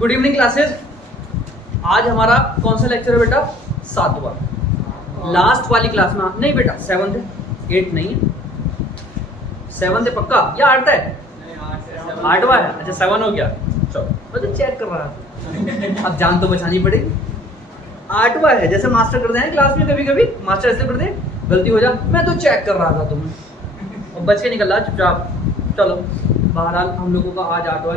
Good evening classes. आज हमारा कौन सा लेक्चर है बेटा? 7वां, लास्ट वाली क्लास में। नहीं बेटा 7th है, 8 नहीं है। 7th है पक्का या 8 है? 8वां है। अच्छा 7 हो गया। चलो मैं तो चेक कर रहा था, अब जान तो बचानी पड़ेगी। 8वां है, जैसे मास्टर करते हैं क्लास में, कभी कभी मास्टर ऐसे करते हैं, गलती हो जा, मैं तो चेक कर रहा था तुम्हें और बच के निकल रहा चुपचाप। चलो बहरहाल हम लोगों का आज 8वां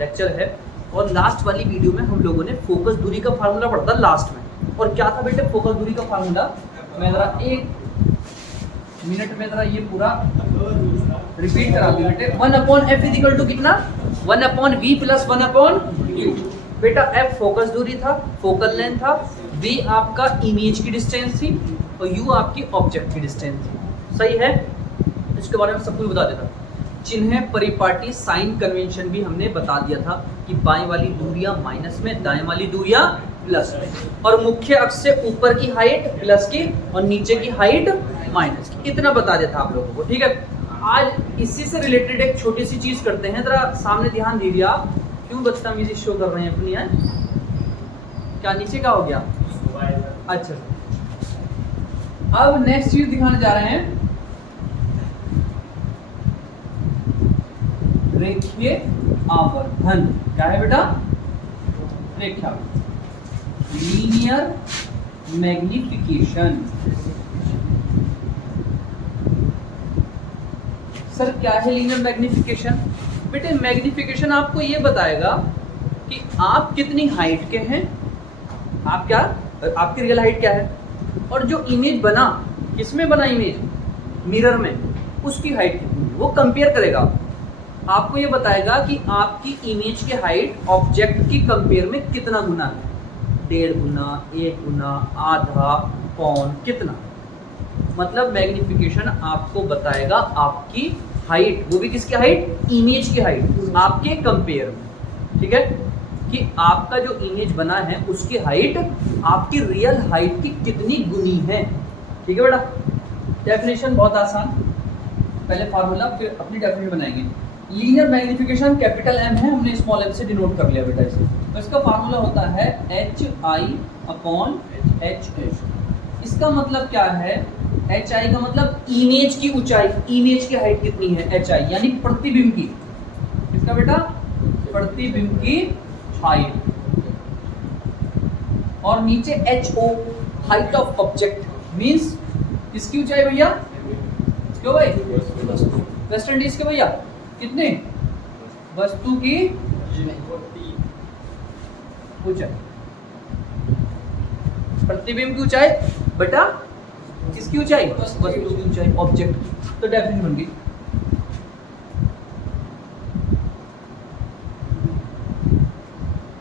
लेक्चर है और लास्ट वाली वीडियो में हम लोगों ने फोकस दूरी का फार्मूला पढ़ा था लास्ट में। और क्या था बेटे फोकस दूरी का फार्मूला? मैं जरा 1 मिनट में जरा ये पूरा रिपीट करा दूं बेटे। 1/f इक्वल टू कितना? 1/v plus 1/u। बेटा f फोकस दूरी था, फोकल लेंथ था, v आपका इमेज की डिस्टेंस थी और u आपकी ऑब्जेक्ट की डिस्टेंस थी। सही है? इसके बारे में सब कुछ बता देता। चिन्ह परिपाटी साइन कन्वेंशन भी हमने बता दिया था कि बाएं वाली दूरियां माइनस में, दाएं वाली दूरियां प्लस में, और मुख्य अक्ष से ऊपर की हाइट प्लस की और नीचे की हाइट माइनस की। इतना बता दिया था आप लोगों को। ठीक है, आज इसी से रिलेटेड एक छोटी सी चीज करते हैं। जरा सामने ध्यान दीजिए आप। क्यों बदतमीजी शो कर रहे हैं अपनी? है क्या नीचे का हो गया? अच्छा, अब नेक्स्ट चीज दिखाने जा रहे हैं। रेखीय आवर्धन क्या है बेटा? रेखा लीनियर मैग्निफिकेशन। सर क्या है लीनियर मैग्निफिकेशन? बेटे मैग्निफिकेशन आपको ये बताएगा कि आप कितनी हाइट के हैं, आप क्या, आपकी रियल हाइट क्या है, और जो इमेज बना, किसमें बना इमेज? मिरर में, उसकी हाइट कितनी है वो कंपेयर करेगा। आपको ये बताएगा कि आपकी इमेज की हाइट ऑब्जेक्ट की कंपेयर में कितना गुना है, 1.5 गुना, 1 गुना, आधा, पौन, कितना। मतलब मैग्निफिकेशन आपको बताएगा आपकी हाइट, वो भी किसकी हाइट? इमेज की हाइट आपके कंपेयर में। ठीक है, कि आपका जो इमेज बना है उसकी हाइट आपकी रियल हाइट की कितनी गुनी है। ठीक है बेटा, डेफिनेशन बहुत आसान, पहले फार्मूला फिर अपनी डेफिनेशन बनाएंगे। लीनियर मैग्निफिकेशन कैपिटल M है, हमने स्मॉल m से डिनोट कर लिया बेटा इसे। तो इसका फार्मूला होता है HI/HS। इसका मतलब क्या है? HI का मतलब इमेज की ऊंचाई, इमेज की हाइट कितनी है, HI यानी प्रतिबिंब की। इसका बेटा प्रतिबिंब की हाइट, और नीचे HO height of object means किसकी ऊंचाई भैया? क्यों भाई? वेस्ट इंडीज के भैया कितने? वस्तु की ऊंचाई, प्रतिबिंब की ऊंचाई बेटा किसकी ऊंचाई? वस्तु की ऊंचाई, ऑब्जेक्ट की। तो डेफिनेशन बन गई।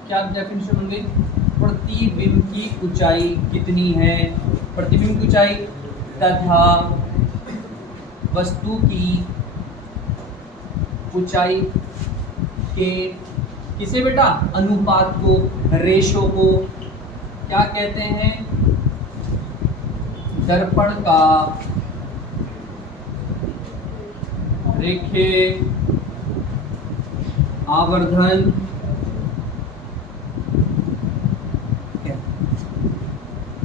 क्या डेफिनेशन बन गई? प्रतिबिंब की ऊंचाई कितनी है, प्रतिबिंब की ऊंचाई तथा वस्तु की ऊंचाई के किसे बेटा? अनुपात को, रेशो को क्या कहते हैं? दर्पण का रेखीय आवर्धन।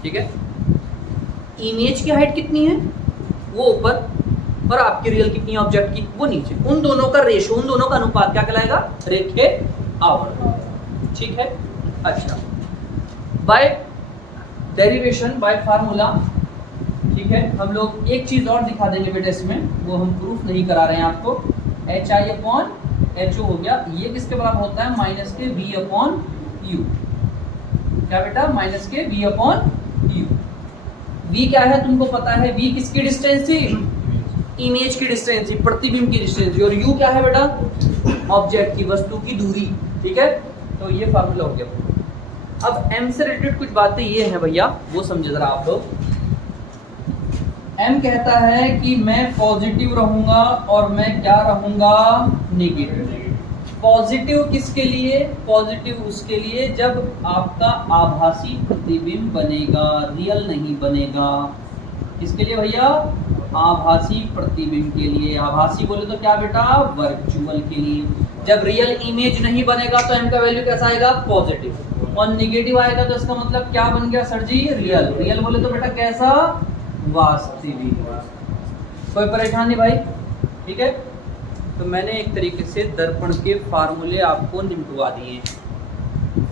ठीक है, इमेज की हाइट कितनी है वो ऊपर, और आपकी रियल कितनी है ऑब्जेक्ट की वो नीचे। उन दोनों का रेशो, उन दोनों का अनुपात क्या कहलाएगा? रेखीय आवर्धन। ठीक है, अच्छा बाय डेरिवेशन, बाय फार्मूला। ठीक है, हम लोग एक चीज और दिखा देंगे बेटा इसमें, वो हम प्रूफ नहीं करा रहे हैं आपको। HI/HO हो गया, ये किसके बराबर होता है? माइनस के V/U। क्या बेटा? माइनस के V/U। V क्या है तुमको पता है? V किसकी डिस्टेंस थी? इमेज की डिस्टेंस थी, प्रतिबिंब की डिस्टेंस थी। और U क्या है बेटा? ऑब्जेक्ट की, वस्तु की दूरी। ठीक है, तो ये फार्मूला हो गया। अब M से रिलेटेड कुछ बातें ये हैं भैया, वो समझे जरा आप लोग। M कहता है कि मैं पॉजिटिव रहूंगा और मैं क्या रहूंगा? नेगेटिव। पॉजिटिव किसके लिए? पॉजिटिव उसके लिए जब आपका आभासी प्रतिबिंब बनेगा, रियल नहीं बनेगा। किसके लिए भैया? आभासी प्रतिबिंब के लिए। आभासी बोले तो क्या बेटा? वर्चुअल के लिए। जब रियल इमेज नहीं बनेगा तो m का वैल्यू कैसा आएगा, पॉजिटिव, और निगेटिव आएगा तो इसका मतलब क्या बन गया सर जी, रियल। रियल बोले तो बेटा कैसा, वास्तविक। कोई परेशानी भाई, ठीक है। तो मैंने एक तरीके से दर्पण के फार्मूले आपको निपटवा दिए।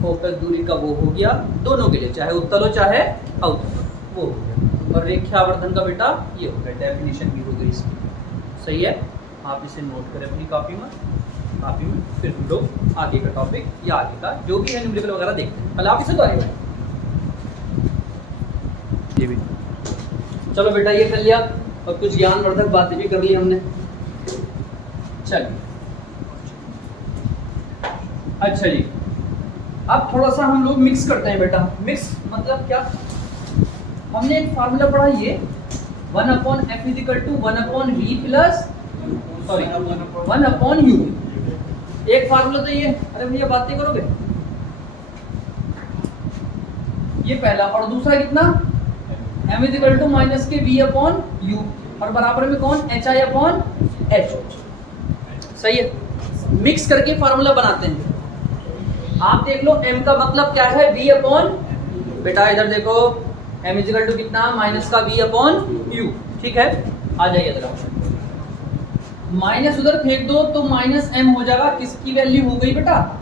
फोकस दूरी का वो हो गया दोनों के लिए, चाहे उत्तल हो चाहे अवतल, वो हो गया। और रेखावर्धन का बेटा ये हो गया, डेफिनेशन भी हो गई इसकी। सही है, आप इसे नोट करें अपनी कॉपी में, फिर हम लोग आगे का टॉपिक या आगे का जो भी है न्यूमेरिकल वगैरह देखते हैं। कल आप इसे तो आएगा ये भी। चलो बेटा ये कर लिया, और कुछ ज्ञानवर्धक बातें भी कर ली हमने। चलिए अच्छा जी, अब थोड़ा सा हम लोग मिक्स करते हैं बेटा। मिक्स मतलब क्या, हमने एक फार्मूला पढ़ा ये 1/f = 1/v प्लस 1/u। एक फार्मूला तो ये, अरे भैया बात नहीं करोगे, ये पहला, और दूसरा कितना, m = -v/u, और बराबर में कौन, hi/h। सही है, मिक्स करके फार्मूला बनाते हैं। आप देख लो m का मतलब क्या है, v/, बेटा इधर देखो, m = कितना, माइनस का v/u, ठीक है। आ जाइए जरा, माइनस उधर फेंक दो तो -m हो जाएगा। किसकी वैल्यू हो गई बेटा,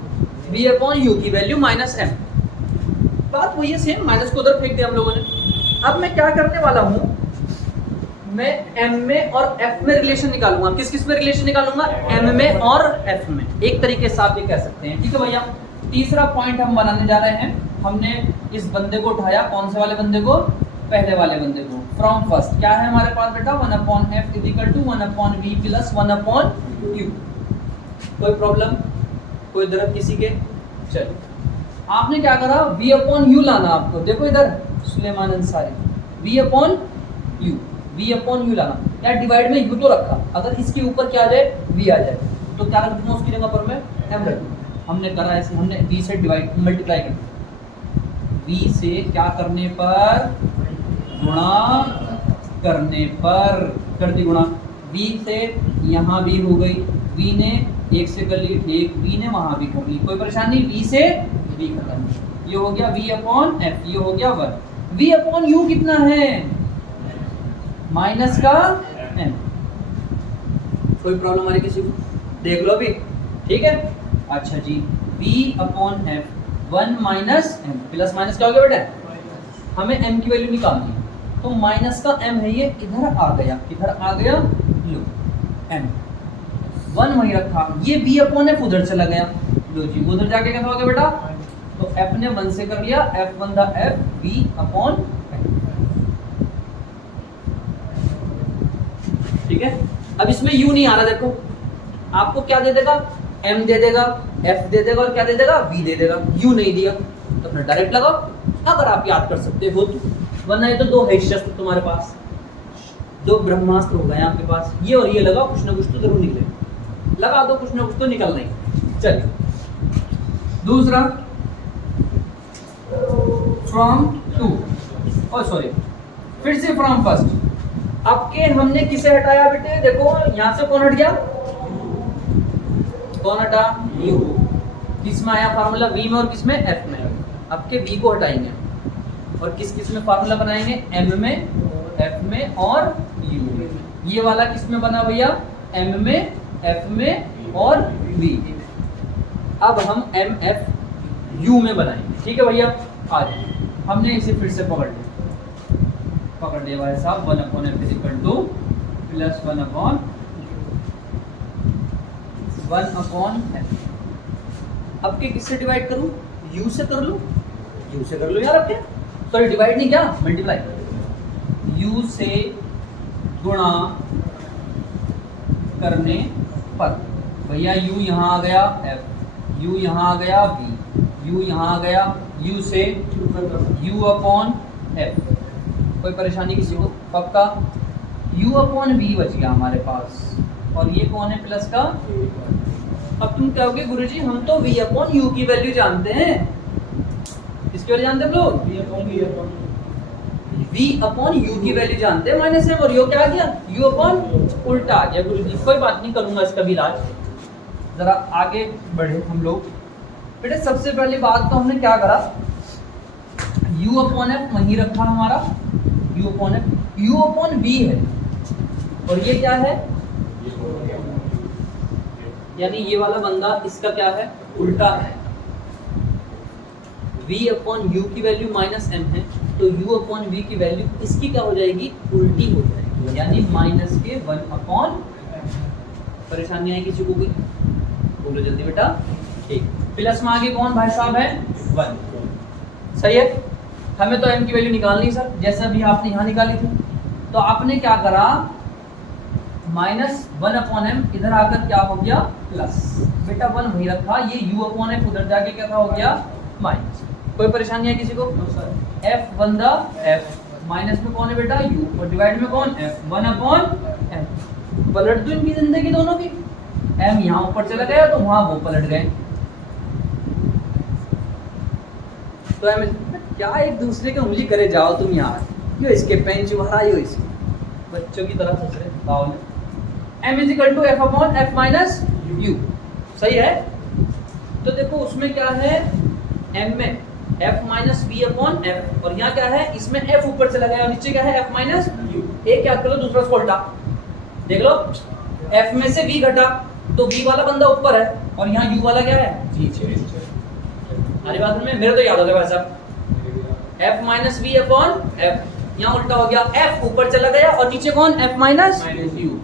v/u की वैल्यू -m। बात वही है सेम, माइनस को उधर फेंक दिया हम लोगों ने। अब मैं क्या करने वाला हूं, मैं m में और f में रिलेशन निकालूंगा। किस किस में रिलेशन निकालूंगा, m में और f में। एक तरीके से आप ये कह सकते हैं, ठीक है भैया। तीसरा पॉइंट हम बनाने जा रहे हैं। हमने इस बंदे को उठाया, कौन से वाले बंदे को, पहले वाले बंदे को, फ्रॉम फर्स्ट। क्या है हमारे पास बेटा, 1/f = 1/v प्लस 1/u। कोई प्रॉब्लम, कोई दर्द किसी के। चलिए, आपने क्या करा, v/u लाना आपको। देखो इधर सुलेमान अंसारी, v/u लाना। यार डिवाइड में u तो रखा, अगर इसके ऊपर क्या आ जाए, v आ जाए, तो क्या रख दूंगा उसकी जगह पर मैं m रख दूंगा। हमने करा ऐसे, हमने v से डिवाइड मल्टीप्लाई कर दिया। v से क्या करने पर, गुणा करने पर कर दी गुणा। v से यहाँ भी हो गई, v ने एक से कर ली, ठीक, v ने वहां भी कर ली, कोई परेशानी। v से v खत्म, ये हो गया v/f, ये हो गया 1। v/u कितना है, माइनस का m। कोई प्रॉब्लम हमारी किसी को, देख लो अभी, ठीक है। अच्छा जी, v/f 1 - m, प्लस माइनस क्या हो गया बेटा, हमें m की वैल्यू निकालनी है, तो माइनस का m है, ये इधर आ गया, किधर आ गया, लो m 1 वहीं रखा, ये v/f उधर चला गया, लो जी उधर जाके कैसा हो गया बेटा, तो f ने 1 से कर लिया, f1 दा f v/f, ठीक है। अब इसमें u नहीं आ रहा, देखो आपको क्या दे देगा, m दे देगा, f दे देगा, और क्या दे देगा, v दे देगा। u नहीं दिया तो अपना डायरेक्ट लगाओ, अगर आप याद कर सकते हो तो, वरना ये तो दो है शस्त्र तुम्हारे पास, दो ब्रह्मास्त्र हो गए आपके पास, ये और ये लगाओ, कुछ ना कुछ तो जरूर निकले, लगा दो, कुछ ना कुछ तो निकलना ही। चलिए दूसरा, फ्रॉम टू, सॉरी फिर से फ्रॉम फर्स्ट। अब के हमने किसे हटाया बेटे, देखो यहां से कौन हट गया, कौन हटा, u। किस में आया फार्मूला, v में और किस में, f में। अब के v को हटाएंगे और किस किस में फार्मूला बनाएंगे, m में, f में और u में। ये वाला किस में बना भैया, m में, f में और v। अब हम m f u में बनाएंगे, ठीक है भैया। आज हमने इसे फिर से पकड़ लिया भाई साहब, 1/f = प्लस 1/f। अब के किससे डिवाइड करूं, u से कर लूं, u से कर लो यार, अब क्या, सॉरी डिवाइड नहीं, क्या मल्टीप्लाई, u से गुणा करने पर, भैया u यहाँ आ गया f, u यहाँ आ गया v, u यहाँ आ गया, u से u/f। कोई परेशानी किसी को, पक्का। u/v बच गया हमारे पास, और ये कौन है, प्लस का। अब तुम कहोगे गुरुजी हम तो v/u की वैल्यू जानते हैं, किसकी वैल्यू जानते हैं हम लोग, v/u की वैल्यू जानते हैं, माइनस m, और यो क्या आ गया, u/ उल्टा आ गया गुरुजी। कोई बात नहीं, करूंगा इसका भी इलाज, जरा आगे बढ़े हम लोग। बेटे सबसे पहली बात तो हमने क्या करा, u अपॉन एफ वहीं रखा हमारा, u upon F, u upon v है और ये क्या है, यानी ये वाला बंदा इसका क्या है, उल्टा है। v अपॉन u की वैल्यू माइनस m है, तो u अपॉन v की वैल्यू इसकी क्या हो जाएगी, उल्टी हो जाएगी, यानी माइनस के 1 अपॉन। परेशानी आई किसी को भी, बोलो जल्दी बेटा। ठीक, प्लस में आगे कौन भाई साहब है, 1। सही है, हमें तो m की वैल्यू निकालनी सर, जैसा भी आपने यहाँ निकाली थी। तो आपने क्या करा, माइनस 1 अपॉन एम, इधर आकर क्या हो गया प्लस, बेटा 1 वही रखा, ये u अपॉन एफ उधर जाके क्या हो गया माइनस। कोई परेशानी है किसी को, F one the F, minus में कौन है बेटा u और डिवाइड में कौन f, 1 अपॉन एम। पलट दो इनकी जिंदगी दोनों की, m यहाँ ऊपर चला गया तो वहां वो पलट गए। तो एम क्या एक दूसरे के उंगली करे जाओ तुम यार, यो इसके पेन चुभा, यो इसके बच्चों की तरह सोच रहे bowl. m is equal to F upon F minus U, सही है। तो देखो उसमें क्या है, m में f minus B upon F, और यहाँ क्या है, इसमें f ऊपर चला गया और नीचे क्या है f माइनस यू। एक याद कर लो, दूसरा उसको उल्टा देख लो, f में से v घटा तो v वाला बंदा ऊपर है और यहाँ u वाला क्या है नीचे। हमारी बात में मेरे तो याद हो गया भाई साहब, f minus B upon F, यहाँ उल्टा हो गया, f ऊपर चला गया और नीचे कौन f माइनस यू।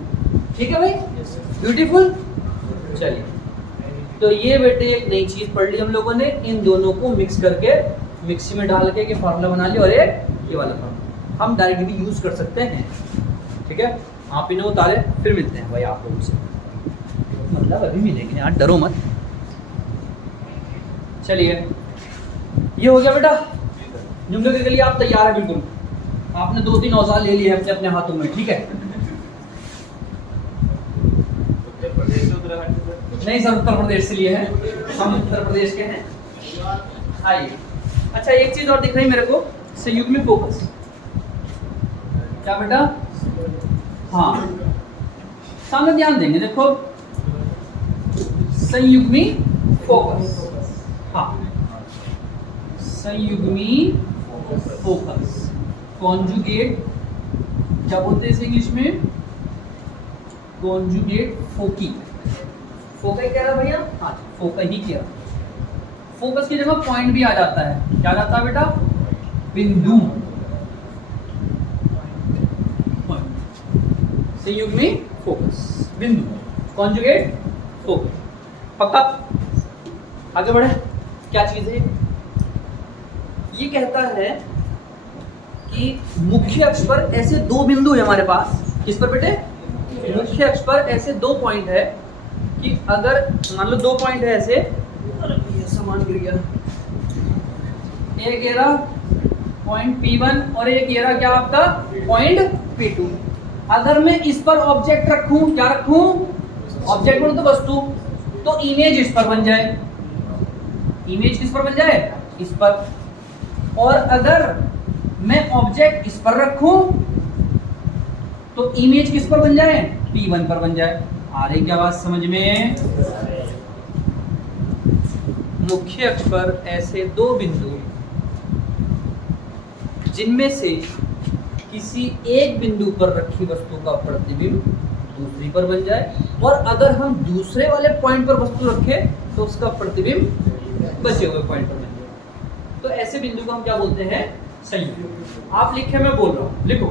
ठीक है भाई, ब्यूटीफुल। चलिए, तो ये बेटे एक नई चीज पढ़ ली हम लोगों ने, इन दोनों को मिक्स करके मिक्सी में डाल के फार्मूला बना लिया, और एक ये वाला फार्मूला हम डायरेक्ट भी यूज कर सकते हैं। ठीक है, आप इन्हें उतारे, फिर मिलते हैं भाई आप लोगों से, मतलब अभी मिलेंगे यार, डरो मत। चलिए, ये हो गया बेटा, जुमले के लिए आप तैयार है बिल्कुल, आपने 2-3 औजार ले लिए हैं अपने हाथों में। ठीक है, नहीं सर उत्तर प्रदेश से लिए हैं, हम उत्तर प्रदेश के हैं। आइए, अच्छा एक चीज और दिख रही मेरे को, संयुग्मी फोकस। क्या बेटा, हाँ सामने ध्यान देंगे, देखो संयुग्मी फोकस, हाँ संयुग्मी फोकस, कॉन्जुगेट, क्या बोलते हैं इसे इंग्लिश में, कॉन्जुगेट फोकी। फोका क्या रहा भैया, हाँ फोका ही किया। फोकस की जगह पॉइंट भी आ जाता है, क्या जाता है बेटा, बिंदु। संयुग्मी फोकस, बिंदु, कॉन्जुगेट फोकस, पक्का। आगे बढ़े, क्या चीज है ये, कहता है कि मुख्य अक्ष पर ऐसे 2 बिंदु है हमारे पास। किस पर बेटे, मुख्य अक्ष पर ऐसे 2 पॉइंट है कि अगर मान लो 2 पॉइंट है ऐसे, अरे ये सामान गिर गया, एक ये रहा पॉइंट P1 और एक ये रहा क्या आपका पॉइंट P2। अगर मैं इस पर ऑब्जेक्ट रखूं, क्या रखूं, ऑब्जेक्ट बोलो तो वस्तु, तो इमेज इस पर बन जाए, इमेज किस पर बन जाए, इस पर। और अगर मैं ऑब्जेक्ट इस पर रखूं तो इमेज किस पर बन जाए, P1 पर बन जाए। आ रही क्या बात समझ में, मुख्य अक्ष पर ऐसे 2 बिंदु जिनमें से किसी एक बिंदु पर रखी वस्तु का प्रतिबिंब दूसरी पर बन जाए, और अगर हम दूसरे वाले पॉइंट पर वस्तु रखें तो उसका प्रतिबिंब बचे हुए पॉइंट पर बन जाए। तो ऐसे बिंदु को हम क्या बोलते हैं, संयुग्म। आप लिखे, मैं बोल रहा हूं, लिखो।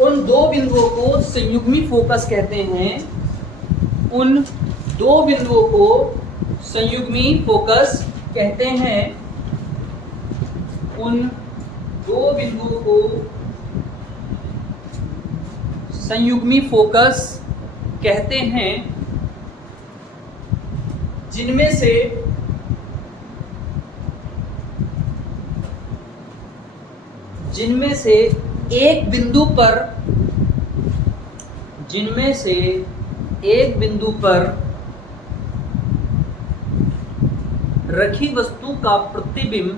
उन 2 बिंदुओं को संयुग्मी फोकस कहते हैं, उन 2 बिंदुओं को संयुग्मी फोकस कहते हैं, उन 2 बिंदुओं को संयुग्मी फोकस कहते हैं जिनमें से एक बिंदु पर, जिनमें से एक बिंदु पर रखी वस्तु का प्रतिबिंब,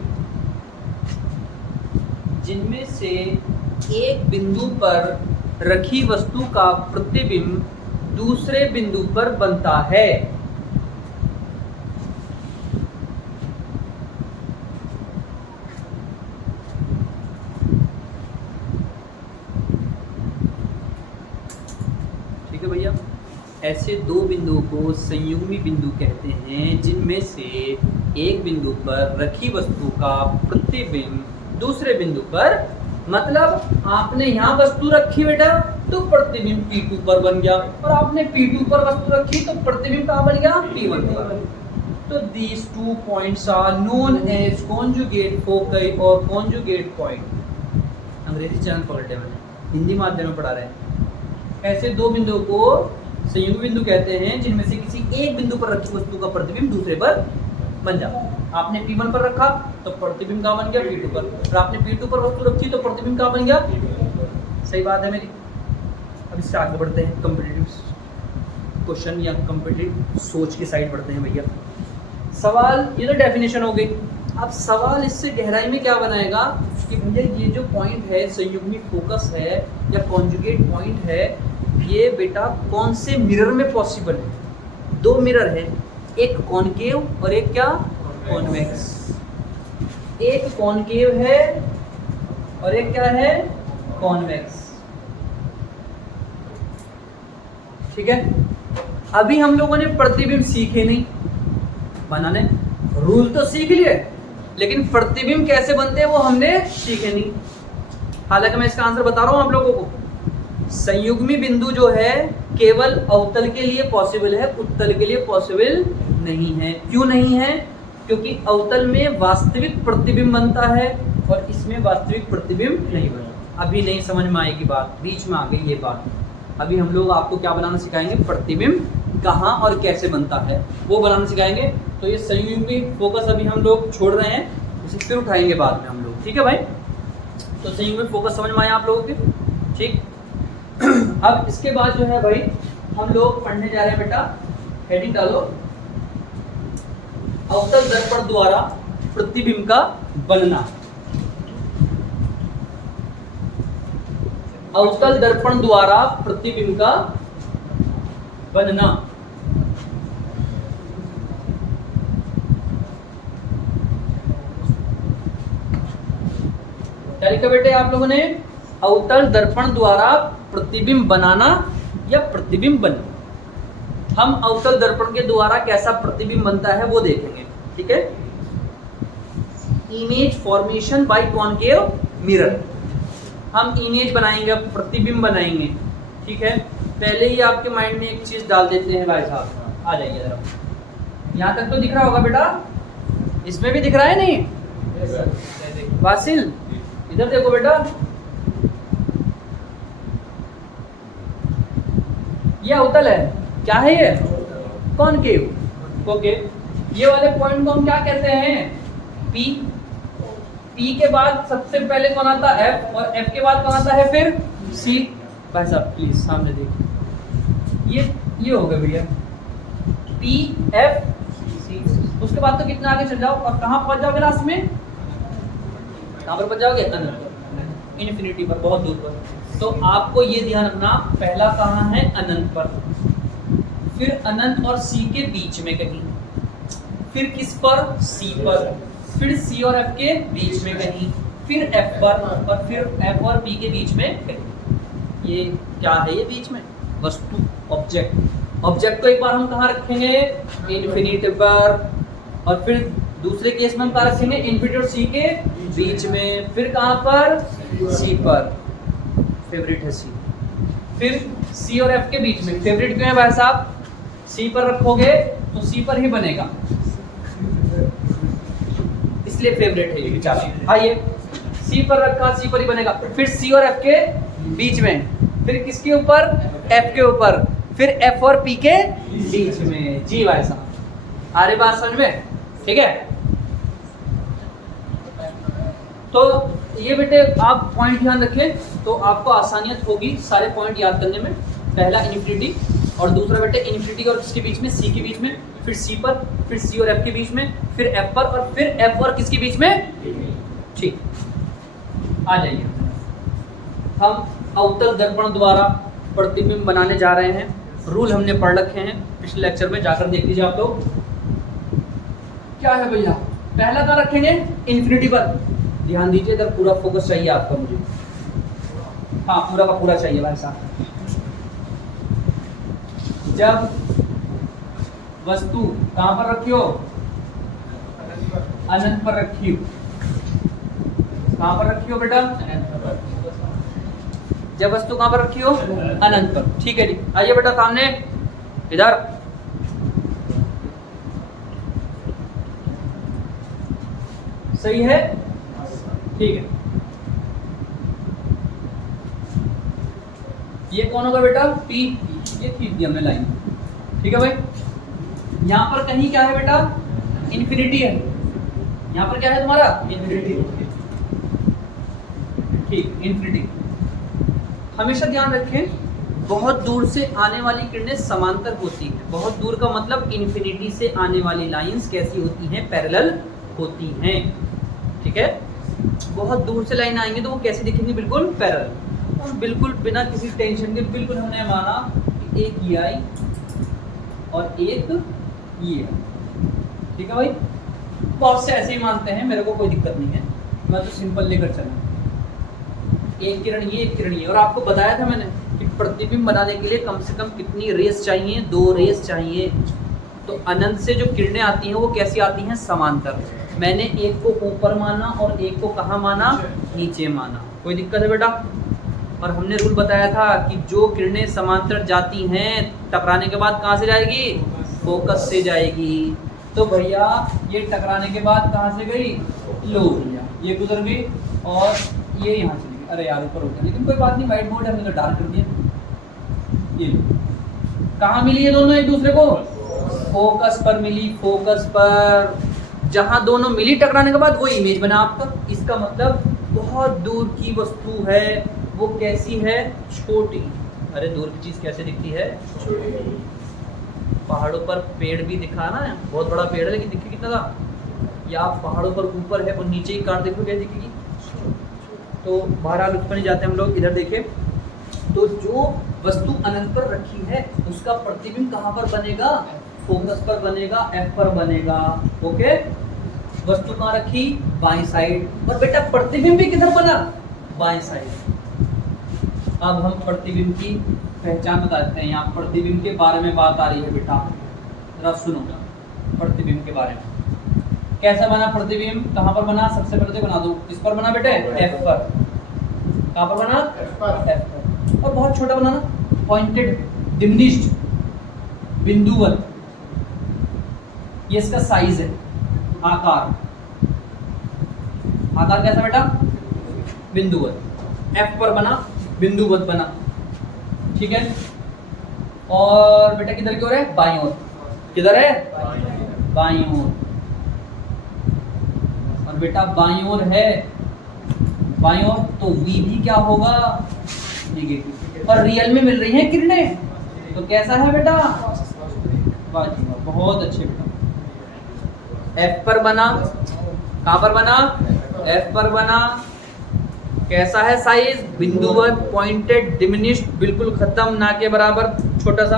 जिनमें से एक बिंदु पर रखी वस्तु का प्रतिबिंब दूसरे बिंदु पर बनता है। ठीक है भैया, ऐसे दो बिंदुओं को संयुग्मी बिंदु कहते हैं जिनमें से एक बिंदु पर रखी वस्तु का प्रतिबिंब दूसरे बिंदु पर, मतलब आपने यहाँ वस्तु रखी बेटा तो प्रतिबिंब P2 पर बन गया, और आपने P2 पर वस्तु रखी तो प्रतिबिंब कहाँ बन गया, P1 पर। तो these two points are known as conjugate foci और conjugate point। अंग्रेजी चैनल पकड़े मैंने, हिंदी माध्यम में पढ़ा रहे हैं। ऐसे दो बिंदुओं को संयुग्म बिंदु कहते हैं जिनमें से किसी एक बिंदु पर रखी वस्तु का प्रतिबिंब दूसरे पर बन जाता है। आपने P1 पर रखा तो प्रतिबिंब कहाँ बन गया, P2 पर, और आपने P2 पर वस्तु रखी तो प्रतिबिंब कहाँ बन गया, सही बात है मेरी। अब इससे आगे बढ़ते हैं, कॉम्पिटिटिव क्वेश्चन या कॉम्पिटिटिव सोच की साइड बढ़ते हैं भैया। सवाल, ये तो डेफिनेशन हो गई। अब सवाल इससे गहराई में क्या बनाएगा कि भैया ये जो पॉइंट है संयुग्मी फोकस है या कॉन्जुगेट पॉइंट है, ये बेटा कौन से मिरर में पॉसिबल है। दो मिरर है, एक कॉनकेव और एक क्या, कॉन्वेक्स। एक कॉनकेव है और एक क्या है, कॉन्वेक्स। ठीक है, अभी हम लोगों ने प्रतिबिंब सीखे नहीं बनाने, रूल तो सीख लिए लेकिन प्रतिबिंब कैसे बनते हैं वो हमने सीखे नहीं। हालांकि मैं इसका आंसर बता रहा हूं आप लोगों को। संयुग्मी बिंदु जो है केवल अवतल के लिए पॉसिबल है, उत्तल के लिए पॉसिबल नहीं है। क्यों नहीं है, क्योंकि अवतल में वास्तविक प्रतिबिंब बनता है और इसमें वास्तविक प्रतिबिंब नहीं बनता। अभी नहीं समझ में आएगी बात, बीच में आ गई ये बात। अभी हम लोग आपको क्या बनाना सिखाएंगे, प्रतिबिंब कहाँ और कैसे बनता है वो बनाना सिखाएंगे। तो ये संयुग्मी फोकस अभी हम लोग छोड़ रहे हैं, इसे फिर उठाएंगे बाद में हम लोग। ठीक है भाई, तो संयुग्मी फोकस समझ में आया आप लोगों के, ठीक। अब इसके बाद जो है भाई हम लोग पढ़ने जा रहे हैं बेटा, हेडिंग डालो, अवतल दर्पण द्वारा प्रतिबिंब का बनना। अवतल दर्पण द्वारा प्रतिबिंब का बनना। क्या लिखा बेटे आप लोगों ने, अवतल दर्पण द्वारा प्रतिबिंब बनाना या प्रतिबिंब बनना। हम अवतल दर्पण के द्वारा कैसा प्रतिबिंब बनता है वो देखेंगे। ठीक है, image formation by concave mirror, हम इमेज बनाएंगे, प्रतिबिंब बनाएंगे। ठीक है, पहले ही आपके माइंड में एक चीज डाल देते हैं भाई साहब, आ जाइए जरा। यहाँ तक तो दिख रहा होगा बेटा, इसमें भी दिख रहा है नहीं वासिल, इधर देखो बेटा, ये अवतल है, क्या है ये, कॉनकेव। ओके, ये वाले पॉइंट को हम क्या कहते हैं, P। P के बाद सबसे पहले कौन आता है, F, और F के बाद कौन आता है फिर C। भाई साहब प्लीज सामने देखिए, ये हो गया भैया, P F C। उसके बाद तो कितना आगे चल जाओ और कहाँ पहुंच जाओगे लास्ट में, कहाँ पर पहुंच जाओगे, अनंत, इन्फिनिटी पर, बहुत दूर पर। तो आपको ये ध्यान रखना, पहला कहाँ है, अनंत पर, फिर अनंत और C के बीच में कहीं, फिर किस पर, C पर, फिर C और F के बीच में कहीं, फिर F पर, और फिर F और P के बीच में कहीं। ये क्या है, ये बीच में वस्तु, ऑब्जेक्ट। ऑब्जेक्ट को एक बार हम कहाँ रखेंगे, इन्फिनिटी पर, और फिर दूसरे केस में हम कहाँ रखेंगे, इन्फिनिटी और C के बीच में, फिर कहाँ पर, C पर, फेवरेट है C, फिर C और F के बीच में। फेवरेट क्यों है भाई साहब, C पर रखोगे तो C पर ही बनेगा, इसलिए फेवरेट है ये। चलो आइए, C पर रखा, C पर ही बनेगा, फिर C और F के बीच में, फिर किसके ऊपर, F के ऊपर, फिर F और P के बीच में। जी भाई साहब, आ रही बात समझ में, ठीक है। तो ये बेटे आप पॉइंट ध्यान रखें तो आपको आसानियत होगी सारे पॉइंट याद करने में। पहला इन्फिनिटी, और दूसरा बेटे इन्फिनिटी और किसके बीच में, C के बीच में, फिर C पर, फिर C और F के बीच में, फिर F पर, और फिर F और किसके बीच में, ठीक। आ जाइए, हम अवतल दर्पण द्वारा प्रतिबिंब बनाने जा रहे हैं। रूल हमने पढ़ रखे हैं पिछले लेक्चर में, जाकर देख लीजिए आप लोग। क्या है भैया, पहला कहाँ रखेंगे, इन्फिनिटी पर। ध्यान दीजिए, इधर पूरा फोकस चाहिए आपका मुझे, हाँ पूरा का पूरा चाहिए भाई साहब। जब वस्तु कहां पर रखी हो, अनंत पर रखी हो। कहां पर रखी हो बेटा, जब वस्तु कहां पर रखी हो, अनंत पर। ठीक है जी, आइए बेटा सामने इधर। सही है, ठीक है। ये कौन होगा बेटा, P, ये खींच दी हमने लाइन। ठीक है भाई, यहां पर कहीं क्या है बेटा, इन्फिनिटी है। यहां पर क्या है तुम्हारा, इन्फिनिटी। ठीक, इन्फिनिटी। हमेशा ध्यान रखें, बहुत दूर से आने वाली किरणें समांतर होती हैं। बहुत दूर का मतलब इन्फिनिटी से आने वाली लाइंस कैसी होती हैं, पैरेलल होती हैं। ठीक है, बहुत दूर से लाइन आएंगे तो वो कैसे दिखेंगे, बिल्कुल पैरेलल। और बिल्कुल बिना किसी टेंशन के बिल्कुल हमने माना कि एक ये आई और एक ये। ठीक है भाई, बहुत से ऐसे ही मानते हैं, मेरे को कोई दिक्कत नहीं है, मैं तो सिंपल लेकर चला। एक किरण ये, एक किरण ये। और आपको बताया था मैंने कि प्रतिबिंब बनाने के लिए कम से कम कितनी रेस चाहिए, 2 रेस चाहिए। तो अनंत से जो किरणें आती हैं वो कैसी आती हैं, समांतर। मैंने एक को ऊपर माना और एक को कहाँ माना, नीचे माना। कोई दिक्कत है बेटा? और हमने रूल बताया था कि जो किरणें समांतर जाती हैं टकराने के बाद कहाँ से जाएगी, फोकस से जाएगी। तो भैया ये टकराने के बाद कहाँ से गई, लो भैया ये गुजर गई और ये यहाँ चली गई। अरे यार ऊपर उठा, लेकिन कोई बात नहीं, व्हाइट बोर्ड हमने तो डार्क कर दिया। ये कहाँ मिली है दोनों एक दूसरे को, फोकस पर मिली, फोकस पर। जहाँ दोनों मिली टकराने के बाद वो इमेज बना आपका। इसका मतलब बहुत दूर की वस्तु है, वो कैसी है, छोटी। अरे दूर की चीज कैसे दिखती है, छोटी। पहाड़ों पर पेड़ भी दिखा ना, बहुत बड़ा पेड़ है लेकिन दिखे कितना था। या आप पहाड़ों पर ऊपर है और नीचे ही कार देखो क्या दिखेगी। तो बहरहाल उस पर नहीं जाते हम लोग, इधर देखें। तो जो वस्तु अनंत पर रखी है उसका प्रतिबिंब कहाँ पर बनेगा, फोकस पर बनेगा, F पर बनेगा। ओके, वस्तु कहाँ रखी, बाईं साइड। और बेटा प्रतिबिंब भी किधर बना, बाईं साइड। अब हम प्रतिबिंब की पहचान बताते हैं। यहाँ प्रतिबिंब के बारे में बात आ रही है बेटा, जरा सुनो प्रतिबिंब के बारे में। कैसा बना प्रतिबिंब, कहाँ पर बना, सबसे पहले तो बना दो, किस पर बना बेटे, F पर। कहाँ पर बना, F पर। और बहुत छोटा बना ना, पॉइंटेड, डिमिनिश्ड, बिंदुवत। ये इसका साइज है, आकार। आकार कैसा बेटा, बिंदुवत। F पर बना, बिंदुवत बना। ठीक है, और बेटा किधर की ओर है, बाईं ओर। किधर है, बाईं ओर। और बेटा बाईं ओर है, बाईं ओर, तो V भी क्या होगा, नेगेटिव। और रियल में मिल रही हैं किरणें, तो कैसा है बेटा, पॉजिटिव। बहुत अच्छे बेटा। F पर बना, कहां पर बना, F पर बना। कैसा है साइज, बिंदुवत, पॉइंटेड, डिमिनिश्ड, बिल्कुल खत्म, ना के बराबर, छोटा सा।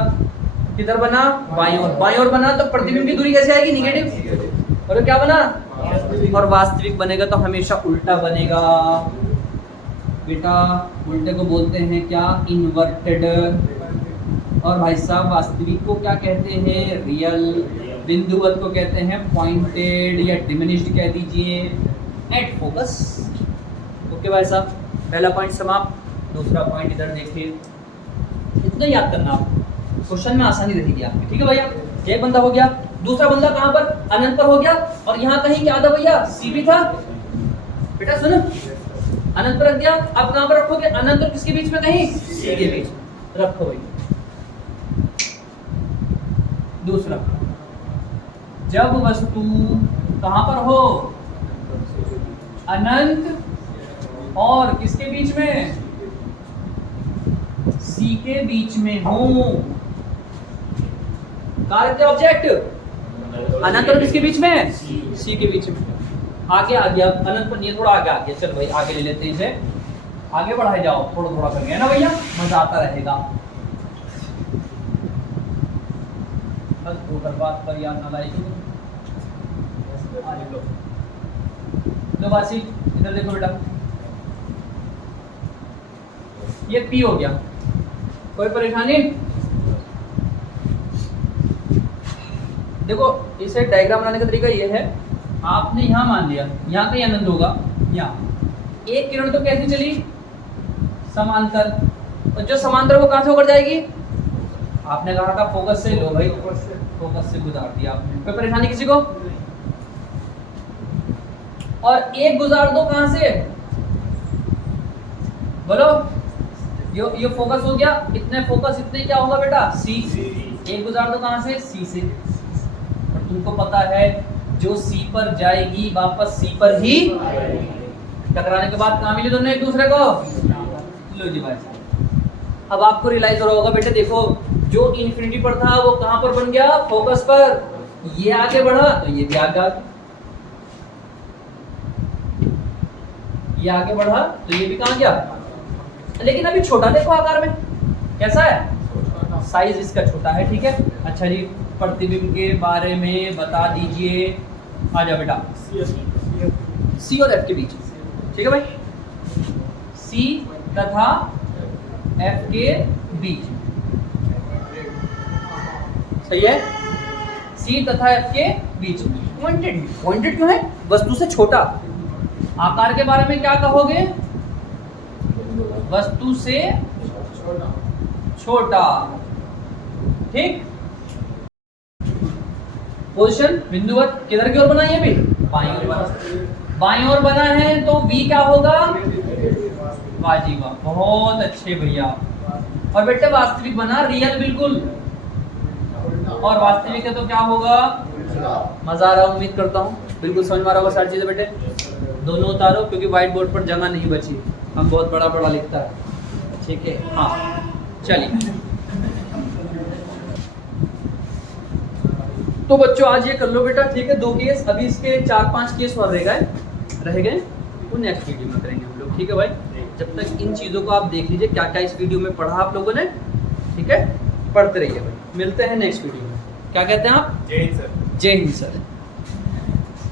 किधर बना, बाईं ओर। बाईं ओर बना तो प्रतिबिंब की दूरी कैसे आएगी, निगेटिव। और क्या बना, और वास्तविक बनेगा तो हमेशा उल्टा बनेगा बेटा। उल्टे को बोलते हैं क्या, इन्वर्टेड। और भाई साहब वास्तविक को क्या कहते हैं, रियल। बिंदुवत को कहते हैं पॉइंटेड या डिमिनिश्ड कह दीजिए, एट फोकस। ओके भाई साहब, पहला पॉइंट समाप्त। दूसरा पॉइंट इधर देखिए, इतना याद करना आप, क्वेश्चन में आसानी रहेगी आपकी। ठीक है भैया, एक बंदा हो गया। दूसरा बंदा कहाँ पर, अनंत पर हो गया। और यहाँ कहीं क्या था भैया, C भी था। बेटा सुनो, अनंत पर रख दिया। अब कहाँ पर रखोगे, अनंत और किसके बीच में, कहीं C के बीच में रखो भाई। दूसरा, जब वस्तु कहां पर हो, अनंत और किसके बीच में, C के बीच में हो। कार्य ऑब्जेक्ट अनंत और किसके बीच में, C के बीच में। आगे आ गया, अनंत पर नहीं, थोड़ा आगे आ गया। चल भाई आगे ले लेते हैं इसे, आगे बढ़ाए जाओ थोड़ा थोड़ा करके, है ना भैया, मजा आता रहेगा। बस होकर बात पर याद ना लाई लो बासी, इधर देखो बेटा, ये पी हो गया, कोई परेशानी? देखो इसे डायग्राम बनाने का तरीका ये है, आपने यहाँ मान लिया यहाँ कहीं अनंत होगा, यहाँ एक किरण तो कैसी चली समांतर, और जो समांतर वो कहां से होकर जाएगी? आपने कहा था फोकस से, लो भाई फोकस से गुजार दिया आपने, कोई परेशानी किसी को? और एक गुजार दो कहां से, बोलो, ये फोकस हो गया, इतने फोकस इतने क्या होगा बेटा? सी। एक गुजार दो कहां से? सी से। और तुमको पता है जो सी पर जाएगी वापस सी पर ही, टकराने के बाद कहां मिले दोनों एक दूसरे को? लो जी भाई, अब आपको रियलाइज हो रहा होगा बेटे, देखो जो इन्फिनिटी पर था वो कहां पर बन गया? फोकस पर। ये आगे बढ़ा तो ये भी आगे, ये आगे बढ़ा तो ये भी कहां गया? लेकिन अभी छोटा देखो आकार में कैसा है, साइज इसका छोटा है, ठीक है। अच्छा जी, प्रतिबिंब के बारे में बता दीजिए, आ जाओ बेटा। सी और एफ के बीच, ठीक है भाई, सी तथा एफ के बीच, सही है, सी तथा एफ के बीच में पॉइंटेड। पॉइंटेड क्यों है? वस्तु से छोटा। आकार के बारे में क्या कहोगे? वस्तु से छोटा, ठीक। पोजीशन बिंदुवत किधर की ओर बना? ये भी बाईं ओर बना, बाईं ओर बना है तो V क्या होगा? वाजिबा, बहुत अच्छे भैया। और बेटे वास्तविक बना, रियल बिल्कुल, और वास्तविक है तो क्या होगा? मजा आ रहा है, उम्मीद करता हूँ बिल्कुल समझ में आ रहा होगा सारी चीजें बेटे। दोनों उतारो क्योंकि व्हाइट बोर्ड पर जगह नहीं बची, हम बहुत बड़ा बड़ा लिखता है, ठीक है। हाँ चलिए, तो बच्चों आज ये कर लो बेटा, ठीक है। 2 केस, अभी इसके 4-5 केस और रह गए, वो नेक्स्ट वीडियो में करेंगे हम लोग, ठीक है भाई। जब तक इन चीज़ों को आप देख लीजिए क्या क्या इस वीडियो में पढ़ा आप लोगों ने, ठीक है, पढ़ते रहिए भाई। मिलते हैं नेक्स्ट वीडियो में। क्या कहते हैं आप? जय हिंद सर। जय हिंद सर।